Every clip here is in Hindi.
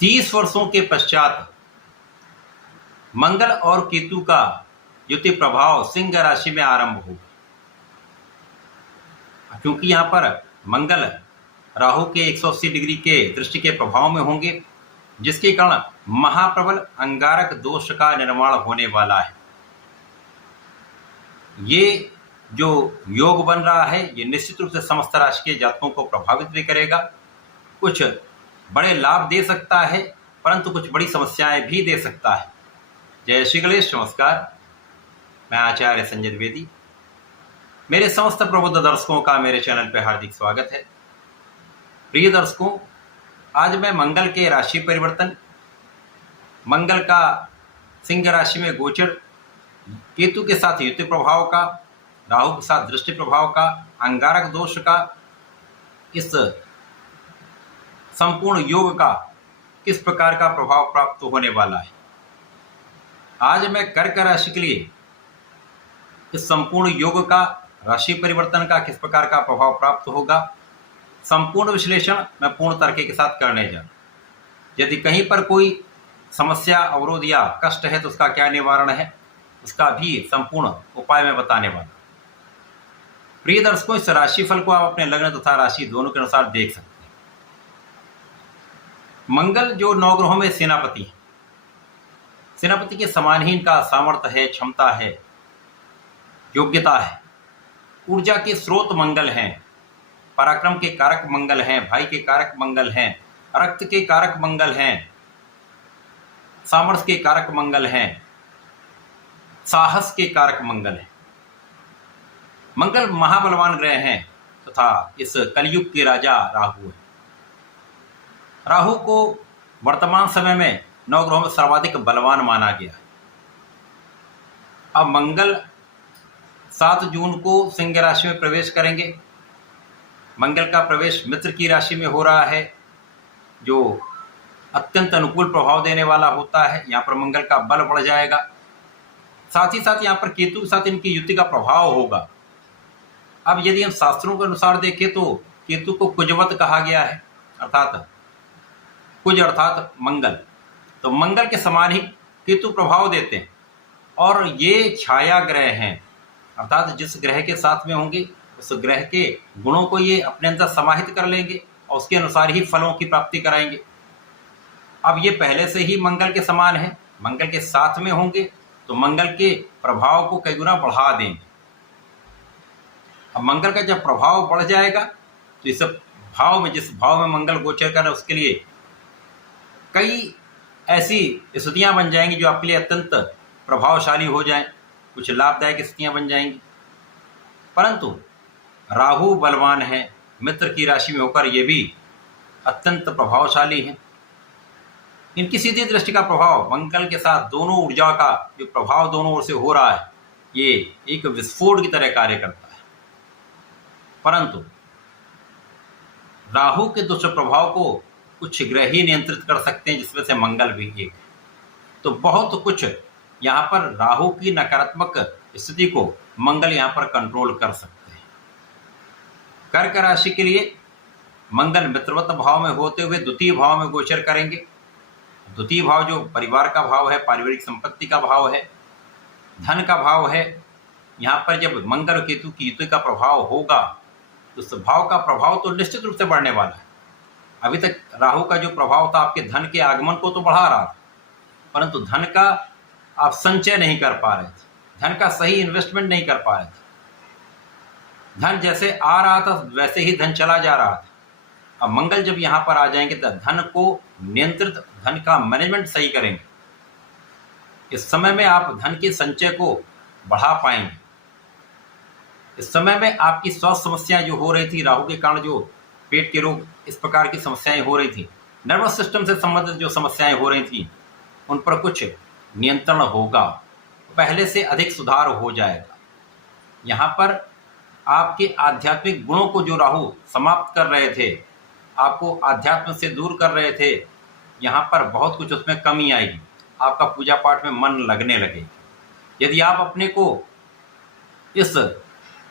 30 वर्षों के पश्चात मंगल और केतु का युति प्रभाव सिंह राशि में आरंभ होगा। क्योंकि यहाँ पर मंगल राहु के 180 डिग्री के दृष्टि के प्रभाव में होंगे, जिसके कारण महाप्रबल अंगारक दोष का निर्माण होने वाला है। ये जो योग बन रहा है ये निश्चित रूप से समस्त राशि के जातकों को प्रभावित भी करेगा। कुछ बड़े लाभ दे सकता है, परंतु कुछ बड़ी समस्याएं भी दे सकता है। जय श्री गणेश। नमस्कार, मैं आचार्य संजय द्विवेदी। मेरे समस्त प्रबुद्ध दर्शकों का मेरे चैनल पर हार्दिक स्वागत है। प्रिय दर्शकों, आज मैं मंगल के राशि परिवर्तन, मंगल का सिंह राशि में गोचर, केतु के साथ युति प्रभाव का, राहु के साथ दृष्टि प्रभाव का, अंगारक दोष का, इस संपूर्ण योग का किस प्रकार का प्रभाव प्राप्त होने वाला है। आज मैं कर्क राशि के लिए इस संपूर्ण योग का, राशि परिवर्तन का किस प्रकार का प्रभाव प्राप्त होगा, संपूर्ण विश्लेषण मैं पूर्ण तर्क के साथ करने जा रहा हूं। यदि कहीं पर कोई समस्या, अवरोध या कष्ट है तो उसका क्या निवारण है, उसका भी संपूर्ण उपाय मैं बताने वाला। प्रिय दर्शकों, इस राशिफल को आप अपने लग्न तथा राशि दोनों के अनुसार देख सकते हैं। मंगल जो नवग्रहों में सेनापति है, सेनापति के समान ही इनका सामर्थ्य है, क्षमता है, योग्यता है। ऊर्जा के स्रोत मंगल हैं, पराक्रम के कारक मंगल हैं, भाई के कारक मंगल हैं, रक्त के कारक मंगल हैं, सामर्थ्य के कारक मंगल हैं, साहस के कारक मंगल हैं। मंगल महाबलवान ग्रह हैं तथा इस कलयुग के राजा राहु है। राहु को वर्तमान समय में नवग्रहों में सर्वाधिक बलवान माना गया है। अब मंगल 7 जून को सिंह राशि में प्रवेश करेंगे। मंगल का प्रवेश मित्र की राशि में हो रहा है, जो अत्यंत अनुकूल प्रभाव देने वाला होता है। यहाँ पर मंगल का बल बढ़ जाएगा। साथ ही साथ यहाँ पर केतु के साथ इनकी युति का प्रभाव होगा। अब यदि हम शास्त्रों के अनुसार देखें तो केतु को कुजवत कहा गया है, अर्थात कुज अर्थात मंगल, तो मंगल के समान ही केतु प्रभाव देते हैं। और ये छाया ग्रह हैं, अर्थात जिस ग्रह के साथ में होंगे उस ग्रह के गुणों को ये अपने अंदर समाहित कर लेंगे और उसके अनुसार ही फलों की प्राप्ति कराएंगे। अब ये पहले से ही मंगल के समान है, मंगल के साथ में होंगे तो मंगल के प्रभाव को कई गुना बढ़ा देंगे। अब मंगल का जब प्रभाव बढ़ जाएगा तो इस भाव में, जिस भाव में मंगल गोचर कर रहा है उसके लिए कई ऐसी स्थितियां बन जाएंगी जो आपके लिए अत्यंत प्रभावशाली हो जाएं, कुछ लाभदायक स्थितियां बन जाएंगी। परंतु राहु बलवान है, मित्र की राशि में होकर ये भी अत्यंत प्रभावशाली है। इनकी सीधी दृष्टि का प्रभाव मंगल के साथ दोनों ऊर्जा का जो प्रभाव दोनों ओर से हो रहा है, ये एक विस्फोट की तरह कार्य करता है। परंतु राहु के दुष्प्रभाव को कुछ ग्रह ही नियंत्रित कर सकते हैं, जिसमें से मंगल भी एक। तो बहुत कुछ यहाँ पर राहु की नकारात्मक स्थिति को मंगल यहाँ पर कंट्रोल कर सकते हैं। कर्क राशि के लिए मंगल मित्रवत भाव में होते हुए द्वितीय भाव में गोचर करेंगे। द्वितीय भाव जो परिवार का भाव है, पारिवारिक संपत्ति का भाव है, धन का भाव है। यहाँ पर जब मंगल और केतु की युति का प्रभाव होगा तो उस भाव का प्रभाव तो निश्चित रूप से बढ़ने वाला है। अभी तक राहु का जो प्रभाव था आपके धन के आगमन को तो बढ़ा रहा था, परंतु धन का आप संचय नहीं कर पा रहे थे, धन का सही इन्वेस्टमेंट नहीं कर पा रहे थे। धन जैसे आ रहा था वैसे ही धन चला जा रहा था। अब मंगल जब यहाँ पर आ जाएंगे तो धन को नियंत्रित, धन का मैनेजमेंट सही करेंगे। इस समय में आप धन के संचय को बढ़ा पाएंगे। इस समय में आपकी स्वास्थ्य समस्याएं जो हो रही थी, राहु के कारण जो पेट के रोग, इस प्रकार की समस्याएं हो रही थी, नर्वस सिस्टम से संबंधित जो समस्याएं हो रही थी, उन पर कुछ नियंत्रण होगा, पहले से अधिक सुधार हो जाएगा। यहाँ पर आपके आध्यात्मिक गुणों को जो राहु समाप्त कर रहे थे, आपको आध्यात्म से दूर कर रहे थे, यहाँ पर बहुत कुछ उसमें कमी आएगी। आपका पूजा पाठ में मन लगने लगेगा। यदि आप अपने को इस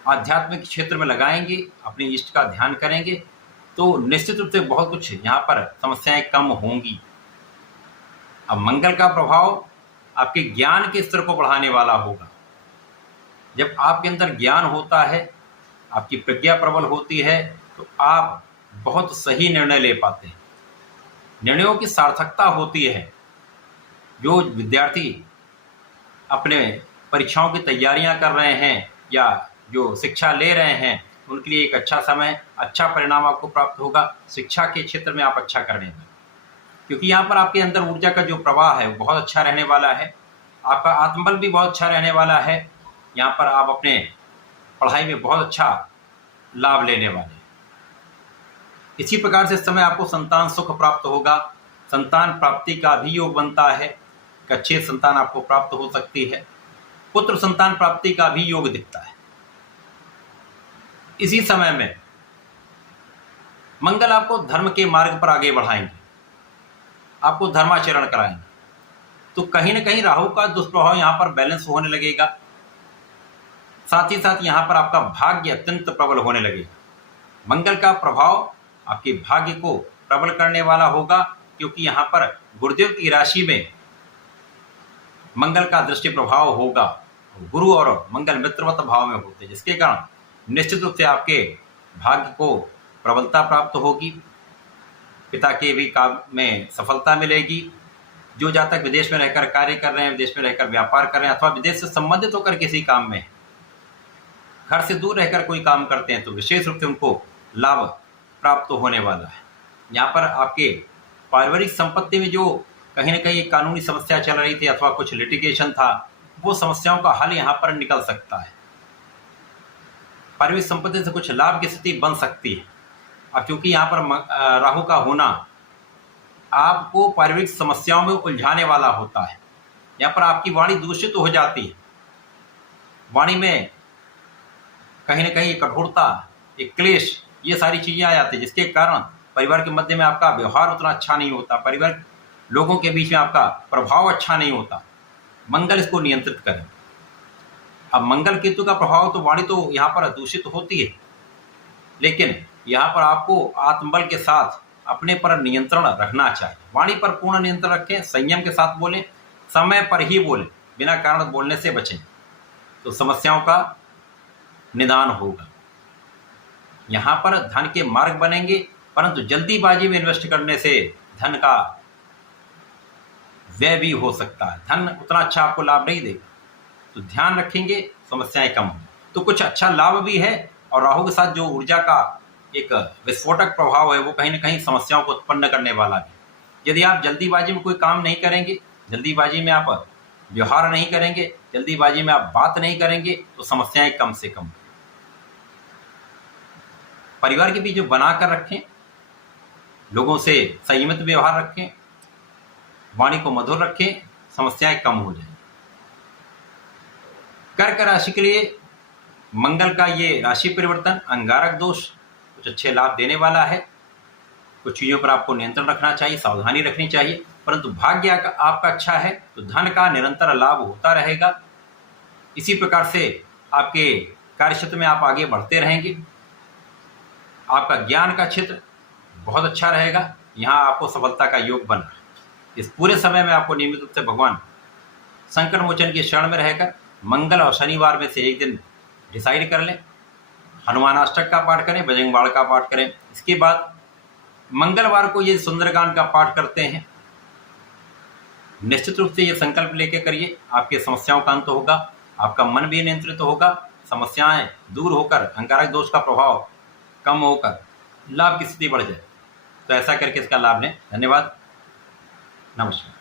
आध्यात्मिक क्षेत्र में लगाएंगे, अपने इष्ट का ध्यान करेंगे, तो निश्चित रूप से बहुत कुछ यहाँ पर समस्याएं कम होंगी। अब मंगल का प्रभाव आपके ज्ञान के स्तर को बढ़ाने वाला होगा। जब आपके अंदर ज्ञान होता है, आपकी प्रज्ञा प्रबल होती है, तो आप बहुत सही निर्णय ले पाते हैं। निर्णयों की सार्थकता होती है। जो विद्यार्थी अपने परीक्षाओं की तैयारियां कर रहे हैं या जो शिक्षा ले रहे हैं, उनके लिए एक अच्छा समय, अच्छा परिणाम आपको प्राप्त होगा। शिक्षा के क्षेत्र में आप अच्छा कर लेंगे, क्योंकि यहाँ पर आपके अंदर ऊर्जा का जो प्रवाह है वो बहुत अच्छा रहने वाला है। आपका आत्मबल भी बहुत अच्छा रहने वाला है। यहाँ पर आप अपने पढ़ाई में बहुत अच्छा लाभ लेने वाले हैं। इसी प्रकार से इस समय आपको संतान सुख प्राप्त होगा। संतान प्राप्ति का भी योग बनता है। एक अच्छी संतान आपको प्राप्त हो सकती है। पुत्र संतान प्राप्ति का भी योग दिखता है। इसी समय में मंगल आपको धर्म के मार्ग पर आगे बढ़ाएंगे, आपको धर्माचरण कराएंगे। तो कहीं ना कहीं राहु का दुष्प्रभाव यहाँ पर बैलेंस होने लगेगा। साथ ही साथ यहाँ पर आपका भाग्य अत्यंत प्रबल होने लगेगा। मंगल का प्रभाव आपके भाग्य को प्रबल करने वाला होगा, क्योंकि यहाँ पर गुरुदेव की राशि में मंगल का दृष्टि प्रभाव होगा। गुरु और मंगल मित्रवत भाव में होते हैं, जिसके कारण निश्चित रूप से आपके भाग्य को प्रबलता प्राप्त होगी। पिता के भी काम में सफलता मिलेगी। जो जातक विदेश में रहकर कार्य कर रहे हैं, विदेश में रहकर व्यापार कर रहे हैं, अथवा विदेश से संबंधित होकर किसी काम में, घर से दूर रहकर कोई काम करते हैं, तो विशेष रूप से उनको लाभ प्राप्त होने वाला है। यहाँ पर आपके पारिवारिक संपत्ति में जो कहीं ना कहीं कानूनी समस्या चल रही थी अथवा कुछ लिटिगेशन था, वो समस्याओं का हल यहाँ पर निकल सकता है। पारिवारिक संपत्ति से कुछ लाभ की स्थिति बन सकती है। अब क्योंकि यहाँ पर राहु का होना आपको पारिवारिक समस्याओं में उलझाने वाला होता है। यहाँ पर आपकी वाणी दूषित हो जाती है। वाणी में कहीं ना कहीं कठोरता, एक क्लेश, ये सारी चीजें आ जाती है, जिसके कारण परिवार के मध्य में आपका व्यवहार उतना अच्छा नहीं होता। परिवार लोगों के बीच में आपका प्रभाव अच्छा नहीं होता। मंगल इसको नियंत्रित करें। अब मंगल केतु का प्रभाव तो वाणी तो यहाँ पर दूषित होती है, लेकिन यहाँ पर आपको आत्मबल के साथ अपने पर नियंत्रण रखना चाहिए। वाणी पर पूर्ण नियंत्रण रखें, संयम के साथ बोलें, समय पर ही बोलें, बिना कारण बोलने से बचें, तो समस्याओं का निदान होगा। यहाँ पर धन के मार्ग बनेंगे, परंतु जल्दीबाजी में इन्वेस्ट करने से धन का व्यय भी हो सकता है। धन उतना अच्छा आपको लाभ नहीं देगा, तो ध्यान रखेंगे, समस्याएं कम होंगी। तो कुछ अच्छा लाभ भी है, और राहु के साथ जो ऊर्जा का एक विस्फोटक प्रभाव है, वो कहीं ना कहीं समस्याओं को उत्पन्न करने वाला है। यदि आप जल्दीबाजी में कोई काम नहीं करेंगे, जल्दीबाजी में आप व्यवहार नहीं करेंगे, जल्दीबाजी में आप बात नहीं करेंगे, तो समस्याएं कम से कम। परिवार के बीच जो बनाकर रखें, लोगों से संयमित व्यवहार रखें, वाणी को मधुर रखें, समस्याएं कम हो जाए। कर्क राशि के लिए मंगल का ये राशि परिवर्तन, अंगारक दोष कुछ अच्छे लाभ देने वाला है। कुछ चीजों पर आपको नियंत्रण रखना चाहिए, सावधानी रखनी चाहिए, परंतु भाग्य आपका अच्छा है, तो धन का निरंतर लाभ होता रहेगा। इसी प्रकार से आपके कार्यक्षेत्र में आप आगे बढ़ते रहेंगे। आपका ज्ञान का क्षेत्र बहुत अच्छा रहेगा। यहाँ आपको सफलता का योग बन रहा है। इस पूरे समय में आपको नियमित रूप से भगवान संकट मोचन की शरण में रहकर मंगल और शनिवार में से एक दिन डिसाइड कर लें। हनुमान अष्टक का पाठ करें, बजरंग बाण का पाठ करें। इसके बाद मंगलवार को ये सुंदरकांड का पाठ करते हैं। निश्चित रूप से ये संकल्प लेके करिए, आपकी समस्याओं का अंत होगा, आपका मन भी नियंत्रित होगा, समस्याएं दूर होकर अंगारक दोष का प्रभाव कम होकर लाभ की स्थिति बढ़ जाए। तो ऐसा करके इसका लाभ लें। धन्यवाद, नमस्कार।